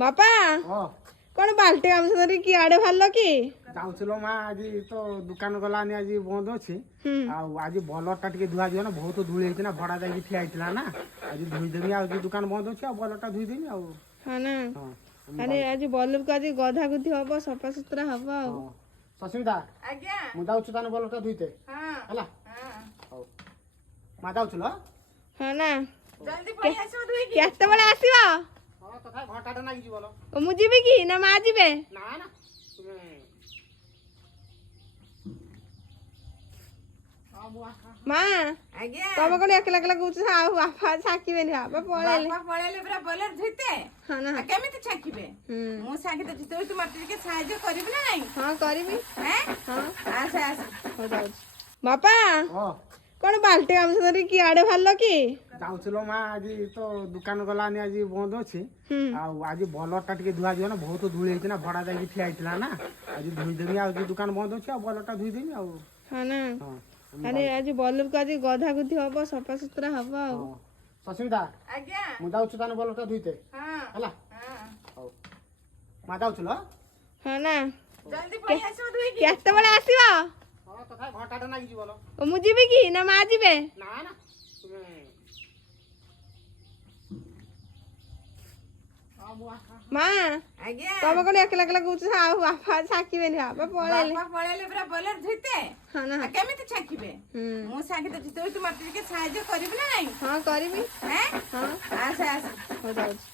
ବାପା କଣ ବାଲ୍ଟି ଗାମୁଛା ଧରି କି ଆଡେ ବାହାରିଲ କି? ଯାଉଥିଲ ମା ଆଜି ତ ଦୋକାନ ଗଲାନି ଆଜି ବନ୍ଦ ଅଛି ଆଉ ଆଜି ବଲରଟା ଟିକେ ଧୁଆ ଯିବ ନା ବହୁତ ଧୂଳି ହେଇଛି ନା ଭଡା ଯାଇକି ଠିଆ ହେଇଥିଲା ନା ଆଜି ଧୋଇଦେବି ଆଉ ଦୋକାନ ବନ୍ଦ ଅଛି ଆଉ ବଲରଟା ଧୋଇଦେବି ଆଉ ହଁ ନା ଆରେ ଆଜି ବଲରକୁ ଆଜି ଗଧା ଗୁଧି ହବ ସଫାସୁତୁରା ହବ ଆଉ ସସ୍ମିତା ଆଜ୍ଞା ମୁଁ ଯାଉଛି ତାହେଲେ ବଲରଟା ଧୋଇତେ ହେଲା ହଉ ମା ଯାଉଥିଲ ହଁ ନା ଜଲ୍ଦି ପଳେଇ ଆସିବ ଧୋଇକି। କେତେବେଳେ ଆସିବ? ହଁ ତଥାପି ଘଣ୍ଟାଟେ ନାଗିଯିବ ଲୋ। ମୁଁ ଯିବି କି ନା ମା ଯିବେ? ନା ନା ତୁମେ ମା ଆଜ୍ଞା ତମେ କଣ ଏକଲା ଏକଲା କହୁଛ ଆଉ ବାପା ଛାକିବେନି ବାପା ପଳେଇଲେ ବାପା ପଳେଇଲେ ପୁରା ବୋଲେର ଧୋଇତେ ହଁ ନା ଆଉ କେମିତି ଛାକିବେ? ମୁଁ ସାଙ୍ଗେ ଧୋଇତେ ତୁ ମତେ ଟିକେ ସାହାଯ୍ୟ କରିବୁ ନା ନାଇଁ? ହଁ କରିବି ହେଁ ହଁ ଆସେ ଆସେ ହଉ ଯାଉଛି ବାପା ହଁ କଣ ବାଲ୍ଟି ଗାମୁଛା ଧରି କି ଆଡେ ବାହାରିଲ କି? ଯାଉଥିଲ ମା ଆଜି ତ ଦୋକାନ ଗଲାନି ଆଜି ବନ୍ଦ ଅଛି ଆଉ ଆଜି ବଲରଟା ଟିକେ ଧୁଆ ଯିବ ନା ବହୁତ ଧୂଳି ହେଇଛି ନା ଭଡା ଯାଇକି ଠିଆ ହେଇଥିଲା ନା ଆଜି ଧୋଇଦେବି ଆଉ ଦୋକାନ ବନ୍ଦ ଅଛି ଆଉ ବଲରଟା ଧୋଇଦେବି ଆଉ ହଁ ନା ହଁ ଆରେ ଆଜି ବଲରକୁ ଆଜି ଗଧା ଗୁଧି ହବ ସଫାସୁତୁରା ହବ ଆଉ ସସ୍ମିତା ଆଜ୍ଞା ମୁଁ ଯାଉଛି ତାହେଲେ ବଲରଟା ଧୋଇତେ ହେଲା ହଉ ମା ଯାଉଥିଲ ହଁ ନା ଜଲ୍ଦି ପଳେଇ ଆସିବ ଧୋଇକି। କେତେବେଳେ ଆସିବ? ହଁ ତଥାପି ଘଣ୍ଟାଟେ ନାଗିଯିବ ଲୋ। ମୁଁ ଯିବି କି ନା ମା ଯିବେ? ନା ନା ତୁମେ ମା ଆଜ୍ଞା ତମେ କଣ ଏକଲା ଏକଲା କହୁଛ ଆଉ ବାପା ଛାକିବେନି ବାପା ପଳେଇଲେ ବାପା ପଳେଇଲେ ପୁରା ବୋଲେର ଧୋଇତେ ହଁ ନା ଆଉ କେମିତି ଛାକିବେ? ମୁଁ ସାଙ୍ଗେ ଧୋଇତେ ତୁ ମତେ ଟିକେ ସାହାଯ୍ୟ କରିବୁ ନା ନାଇଁ? ହଁ କରିବି ହେଁ ହଁ ଆସେ ଆସେ ହଉ ଯାଉଛି